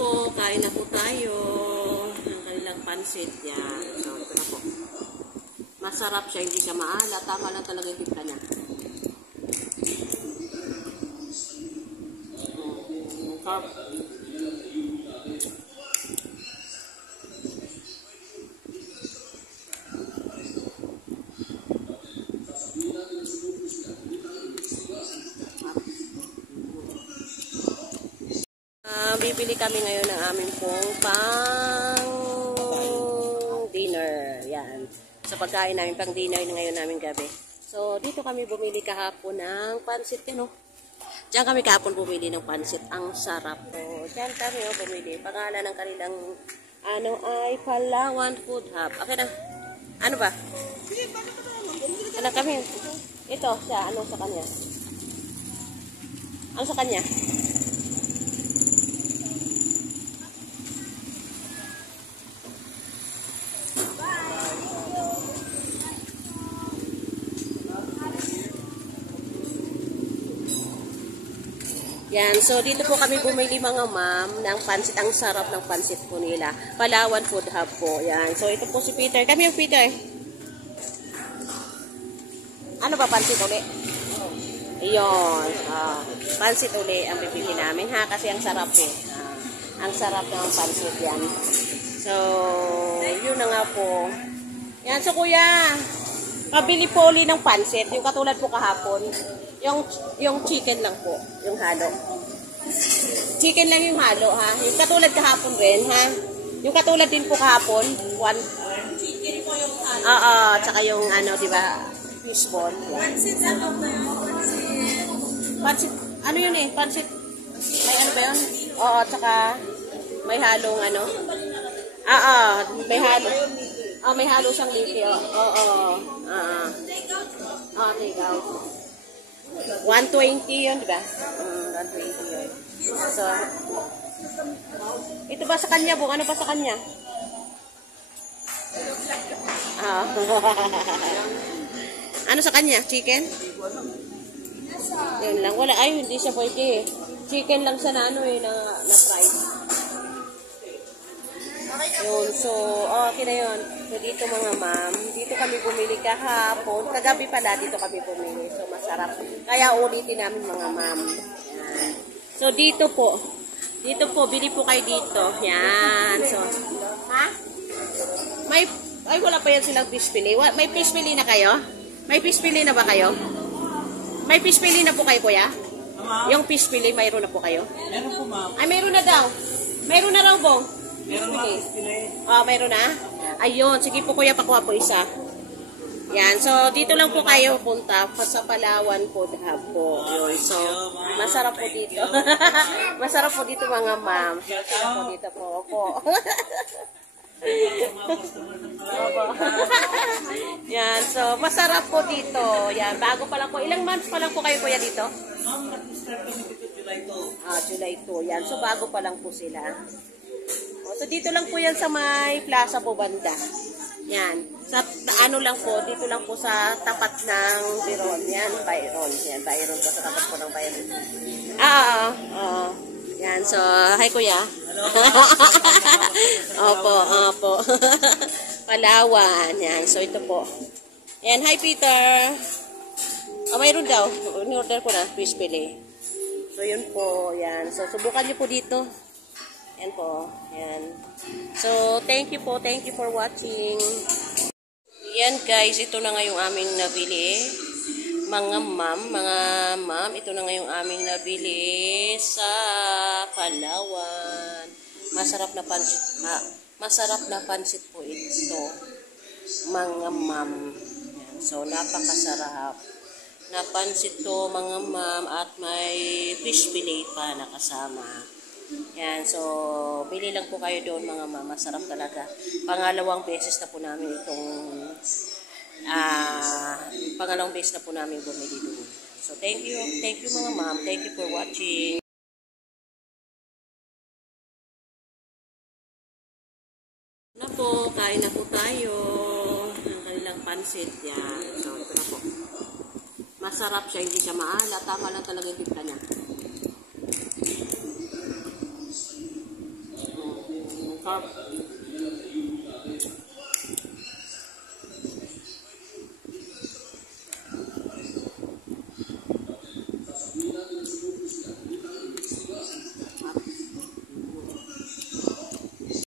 po, kain na po tayo ng kanilang pansit. Yan. So, ito na po. Masarap siya, hindi siya maalat. Tama lang talaga yung timpla niya. Masarap. Bibili kami ngayon ng aming pong pang dinner. Yan. Sa pagkain namin pang dinner ngayon namin gabi. So, dito kami bumili kahapon ng pansit. You know? Diyan kami kahapon bumili ng pansit. Ang sarap po. Diyan kami bumili. Pangalan ng kanilang ay Palawan Food Hub. Okay na. Ano ba? Ano kami? Ito, siya. Ano sa kanya? Ano sa kanya? Yan, so dito po kami bumili mga ma'am ng pansit. Ang sarap ng pansit po nila. Palawan Food Hub po. Yan, so ito po si Peter. Kami yung Peter. Ano ba pansit uli? Iyon. Pansit uli ang bibili namin ha. Kasi ang sarap eh. Ang sarap ng pansit yan. So, yun na nga po. Yan, so kuya. Pabili po uli ng pansit. Yung katulad po kahapon. Yung chicken lang po, yung halo. Chicken lang yung halo, ha? Yung katulad kahapon rin, ha? Yung katulad din po kahapon, chicken po yung halo. Oo, tsaka yung di ba, fishball. Pansit sa top na yun. Pansit, ano yun eh? Pansit, may ano ba yun? Oo, tsaka may halong may halo. May halo siyang lipi, take out. 120 yun, di ba? 120 yun. So, ito ba sa kanya, Bong? Ano pa sa kanya? Ano sa kanya? Chicken? Yun lang. Wala. Ay, hindi siya pwede. Chicken lang siya na na fries. Yun. So, okay na yun. So, dito mga ma'am, dito kami bumili kahapon. Kagabi pala, dito kami bumili. So, masarap. Kaya ulitin namin mga ma'am. Yan. So, dito po, bili po kayo dito. Yan. So, ha? Wala pa yan silang fish fillet. May fish fillet na kayo? May fish fillet na ba kayo? May fish fillet na po kayo, kuya? Yung fish fillet, mayroon na po kayo? Meron po, ma'am. Ay, mayroon na daw. Mayroon na raw, Bong. Meron na fish fillet. Mayroon na? Ayun, sige po kuya, pakuha po isa. Yan, so dito lang po kayo punta sa Palawan Food Hub po. Yun, so masarap po dito. Masarap po dito mga ma'am. Masarap po dito po. Opo. Yan, so masarap po dito. Yan, bago pa lang po. Ilang months pa lang po kayo kuya dito? Mag-start kami dito July 2. July 2. Yan, so bago pa lang po sila. So, dito lang po yan sa may plaza po banda. Yan. Sa lang po, dito lang po sa tapat ng Byron. Yan, Byron. Yan, Byron po. Sa tapat po ng Byron. Yan, so, hi kuya. Hello. Opo. Palawan. Yan, so ito po. Yan, hi Peter. Mayroon daw. In-order ko na, fish fillet. So, yun po. Yan. So, subukan niyo po dito. Yan po. Yan. So, thank you po. Thank you for watching. Yan guys, ito na nga yung aming nabili. Mga ma'am, ito na nga yung aming nabili sa Palawan. Masarap na pansit. Masarap na pansit po ito. Mga ma'am. Yan. So, napakasarap. Na pansit to mga ma'am at may fish fillet pa na kasama. Yan, so bili lang po kayo doon mga ma'am, masarap talaga. Pangalawang beses na po namin bumili doon. So thank you mga ma'am, thank you for watching. Na po, kain na po tayo ng kanilang pansit. Yan, so ito na po. Masarap siya, hindi siya maalat. Tama lang talaga yung timpla niya. Carp.